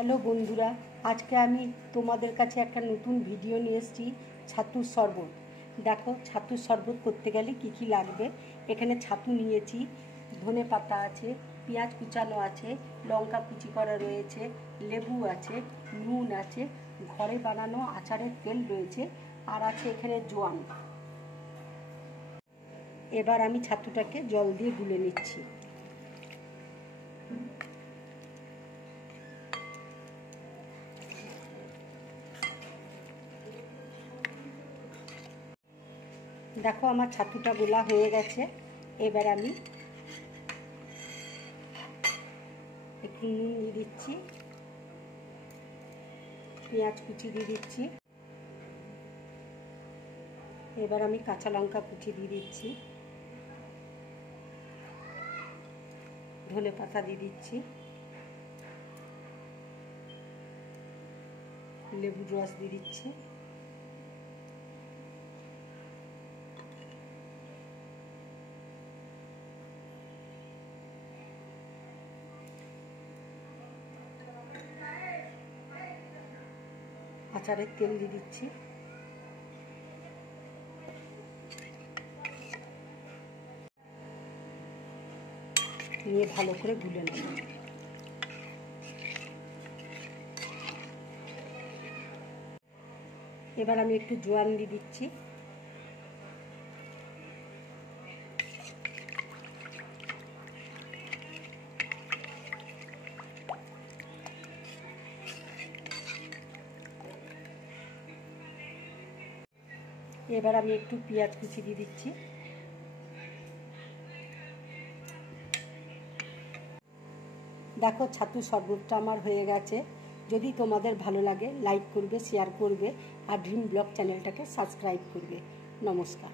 Hello বন্ধুরা, আজকে আমি তোমাদের কাছে একটা নতুন ভিডিও নিয়ে এসেছি। ছাতুর শরবত। দেখো, ছাতুর শরবত করতে গেলে কি কি লাগবে। এখানে ছাতু নিয়েছি, ধনে পাতা আছে, পেঁয়াজ কুচানো আছে, লঙ্কা কুচি করা রয়েছে, লেবু আছে, নুন আছে, ঘরে বানানো আচারের তেল রয়েছে, আর আছে এখানে জোয়ান। এবার আমি ছাতুটাকে জল দিয়ে গুলে নিচ্ছি। দেখো, আমার ছাতুটা গোলা হয়ে গেছে। এবার আমি একটু নুন দিয়ে দিচ্ছি, পেঁয়াজ কুচি দিয়ে দিচ্ছি, এবার আমি কাঁচা লঙ্কা কুচি দিয়ে দিচ্ছি, ধনে পাতা দিয়ে দিচ্ছি, লেবু রস দিয়ে দিচ্ছি, আচারের তেল দিয়ে দিচ্ছি, নিয়ে ভালো করে গুলে নেব। এবার আমি একটু জোয়ান দিয়ে দিচ্ছি, এবার আমি একটু পেঁয়াজ কুচি দিয়ে দিচ্ছি। দেখো, ছাতুর শরবতটা আমার হয়ে গেছে। যদি তোমাদের ভালো লাগে, লাইক করবে, শেয়ার করবে, আর ড্রিম ব্লগ চ্যানেলটাকে সাবস্ক্রাইব করবে। নমস্কার।